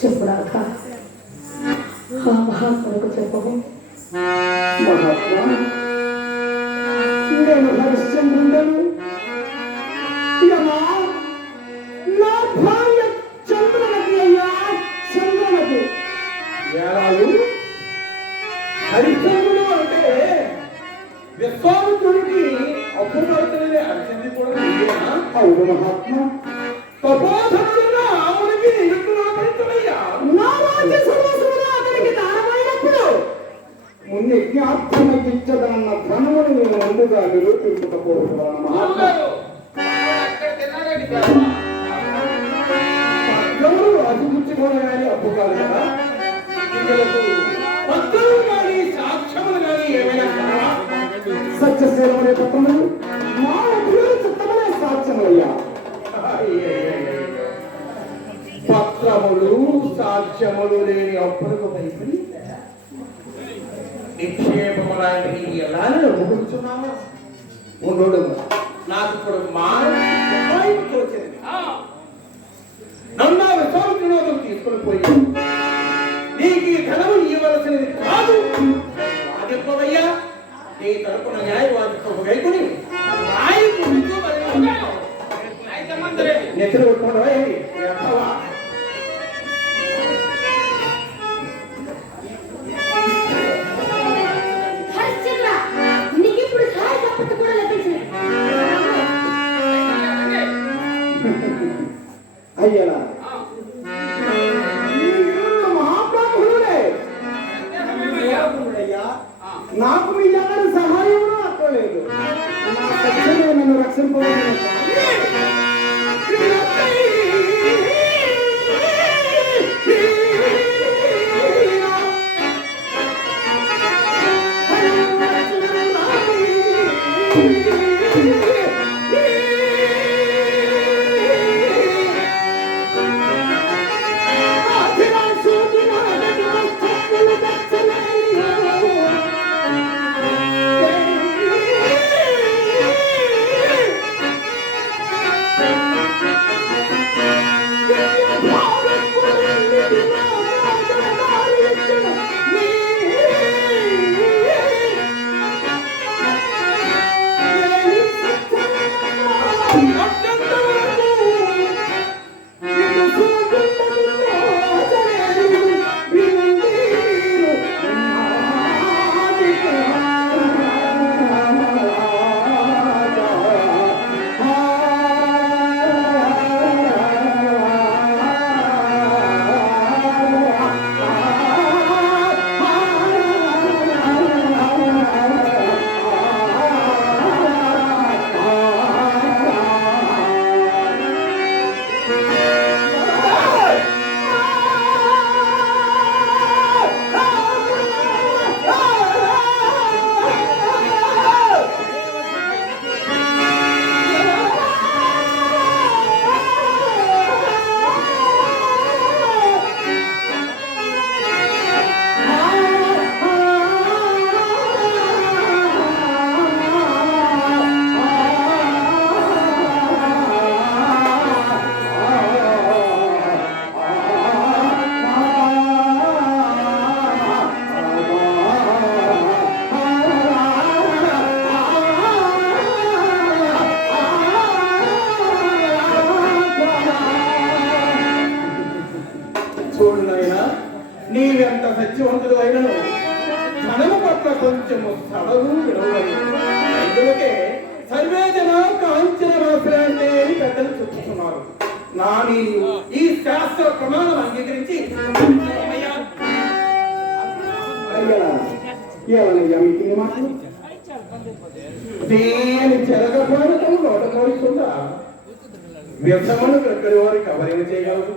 చెప్పుడాక మహాత్ములకు చెప్పవు మహాత్మా నేను హరిశ్చంద్రుడను నా భార్య చంద్రనది అయ్యా చంద్రనది హరిశ్చంద్రుడు అంటే విశ్వామిత్రుడికి అప్పుడవుతుంది హరిశ్చంద్రుడు కూడా అవును మహాత్మా తపోధనుడుగా ఆవునికి నా రాజ్య సర్వస్వమును అతనికి దానమైనప్పుడు ముందు యజ్ఞార్థమకిచ్చదన్న ధనమును నేను ముందుగా నిరూపించకపోవడం మహాత్మా అభివృద్ధికోవడం అప్పు కాదు కదా పత్రులు కానీ సాక్ష్యములు కానీ ఏమైనా సత్యశీలమనే పత్రములు మా అభివృద్ధి చిత్తమనే సాక్ష్యమయ్యా పత్రములు సాక్ష్యములు లేని అప్పులకు భయపడి నిక్షేపము లాంటివి ఎలా ఒప్పుకుంటున్నావా ఉండడు నాకు ఇప్పుడు వచ్చింది నన్ను విశ్వామిత్రుడు తీసుకుని పోయి నీకు ఈ ధనము ఇవ్వవలసినది కాదు వాదిపోవయ్యా నీ తరపున న్యాయవాదితో వైకుని నెత్తులు కొట్టుకోవడం అయ్యలా మహాబ్రాహ్మణుడే నాకు మీ అందరి సహాయం అక్కర్లేదు నా సత్యమే నన్ను రక్షింపవచ్చు నీవెంత సత్యవంతుడు అయినను ధనము పట్ల కొంచెము సడలు విడవదు అందుకే సర్వే జన కాంచన వాసులంటే పెద్దలు చెప్తున్నారు నా నీవు ఈ శాస్త్ర ప్రమాణం అంగీకరించి దేని జరగబోవడం నోటపోకుండా వ్యర్థమును ఎక్కడి వారికి ఎవరేమి చేయగలరు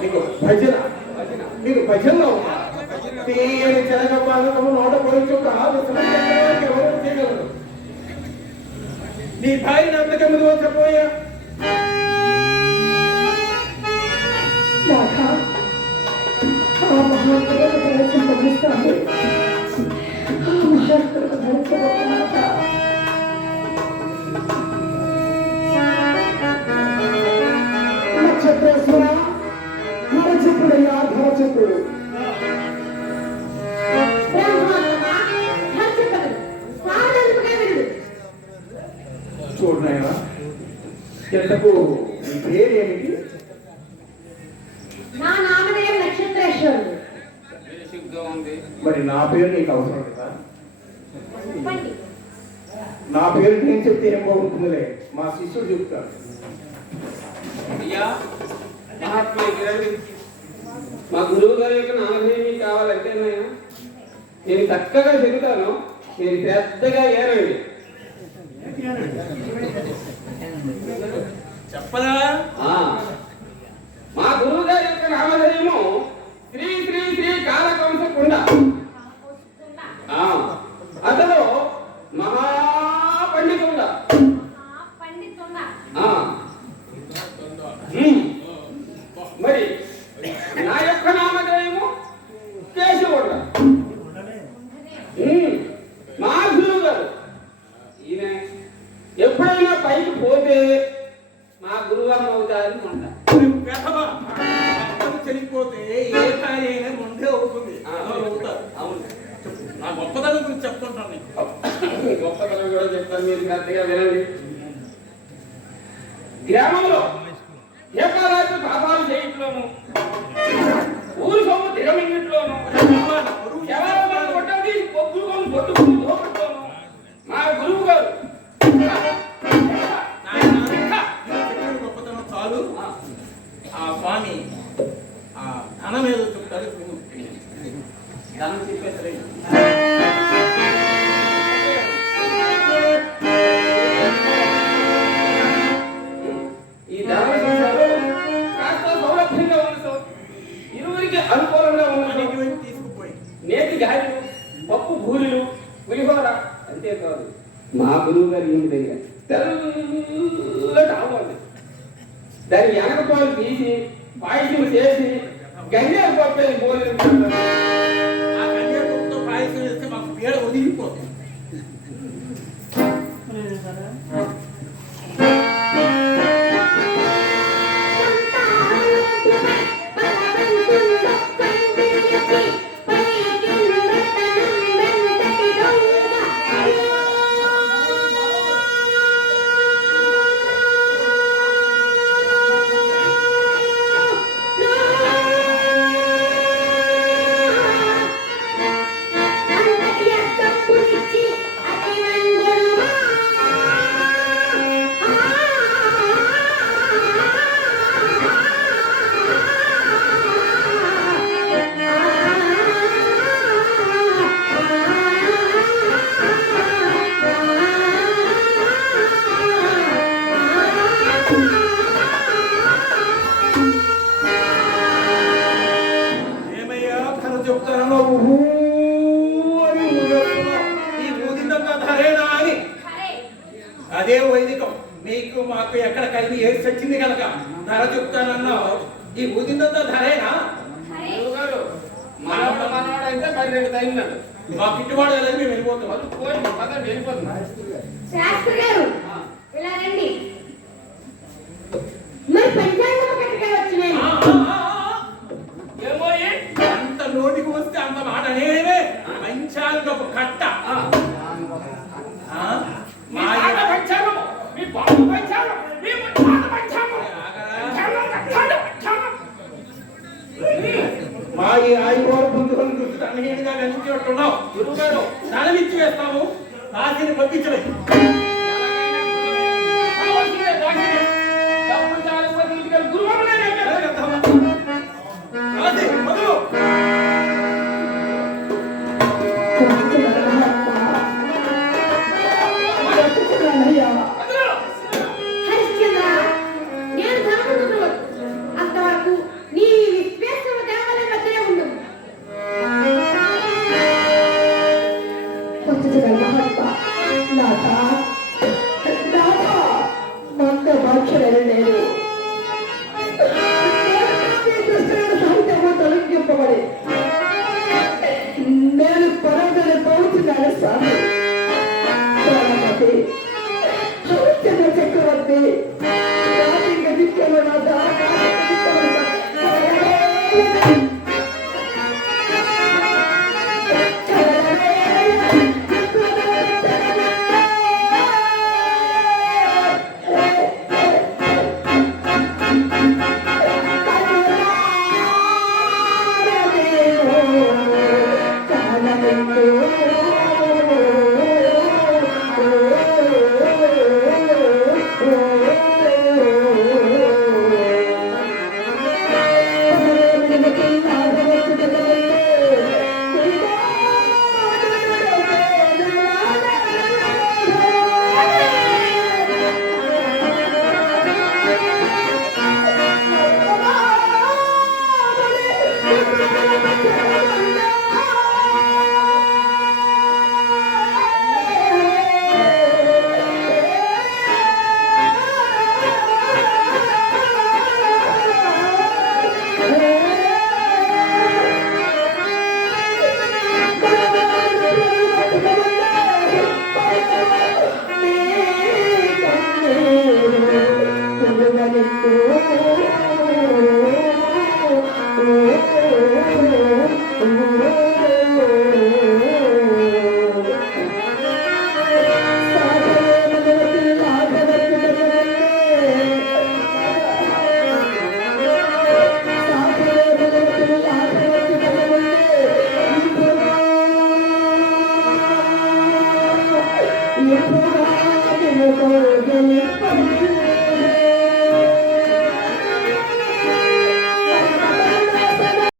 మీకు భజన మీకు భజనలో తీయని చెరగ పాలకము నోట పోయించుకుంటూ ఎవరు చేయగలరు నీ భార్యను అంతకెందుకు వచ్చపోయా నక్షత్రేశ్వర ధరచక్రుడయ్యా ధరచక్రుడు చూడు నాయన ఎంతకు నీ పేరు ఏమిటి నా నామధేయం నక్షత్రేశ్వరుడు. మరి నా పేరు నీకు అవసరం లేదా చెప్పండి. నా పేరు నేను చెప్తే ఏం బాగుంటుందిలే మా శిష్యుడు చెప్తాడు అయ్యా మహాత్ములకి మా గురువు గారి యొక్క నామధేయం కావాలంటే నేను చక్కగా చెబుతాను, నేను పెద్దగా ఏరండి. చెప్పదా? మా గురువు గారి యొక్క నామధేయము శ్రీ శ్రీ శ్రీ కాలకంసకుండ. అతను మహాపండితుండ. మరి నా యొక్క నామధేయము కేశవుడ. మా గురువు గారు ఈయన ఎప్పుడైనా పైకి పోతే మా గురువారం అవుతారని మంట చనిపోతే ఏ కార్యమైనా ముందే అవుతుంది. అవుతారు. అవును, నా గొప్పతనం గురించి చెప్తుంటాను నీకు. గొప్పతనం కూడా చెప్తాను, మీరు కరెక్ట్గా వినండి. గ్రామంలో ఏకారాత్రి పాపాలు చేయట్లోను, ఊరు సొమ్ము దిగమింగట్లోను, ఎవరో కొట్టది పొద్దుకొని పొట్టుకుని దోపట్లోను మా గురువు గారు గొప్పతనం చాలు. ఆ స్వామి ఆ ధనం ఏదో చెప్తాడు. ధనం చెప్పేసరే ఈ ధనం కాస్త సౌలభ్యంగా ఉంది సార్, ఇరువురికి అనుకూలంగా ఉన్నది. తీసుకుపోయి నేతి గారెలు, పప్పు భూరులు, పులిహోర. అంతేకాదు మా గురువు గారి ఇంటి దగ్గర తెల్లటి ఆవు ఉంది. దాని వెనక పాలు తీసి పాయసం చేసి గంజాలు పప్పని భోజనం పెడతారు. ఆ కన్యాకుమారితో పాయసం వేస్తే మాకు పేడ వదిలిపోతుంది. ఏమయ్యా ధన చెప్తానో అని ఊదేస్తున్నావు. ఈ ఊదినంత ధరేనా అని? అదే వైదికం. మీకు మాకు ఎక్కడ కలిపి ఏది చచ్చింది కనుక ధర చెప్తానన్నావు. ఈ ఊదినంత ధరేనా? గురువు గారు మనవాడు అయితే మరి రెండు తగినాడు. మా గిట్టుబాటు కదని మేము వెళ్ళిపోతాం. వాళ్ళు పోయి పదండి వెళ్ళిపోతున్నారు. శాస్త్రి గారు ఇలా రండి. మరి పంచాంగం కట్టగా వచ్చినాయి. ఏమో అంత నోటికి వస్తే అంత మాట అనేవే పంచాంగపు కట్ట. మీ తాత పంచాంగం, మీ బాబు పంచాంగం, మీ ముత్తాత పంచాంగం. మా ఈ ఆయువారు బంధువులను చూసి అన్నహీనంగా కనిపించేట్టున్నావు. గురువు గారు ధనం ఇచ్చి వేస్తాము, రాశిని పంపించలేదు. రాశి మొదలు. మంద భాక్షలను నేను సాహిత్యము తొలగింపబడి నేను పరమని పోతున్నాను స్వామి. చక్రవర్తి ఎప్పుడు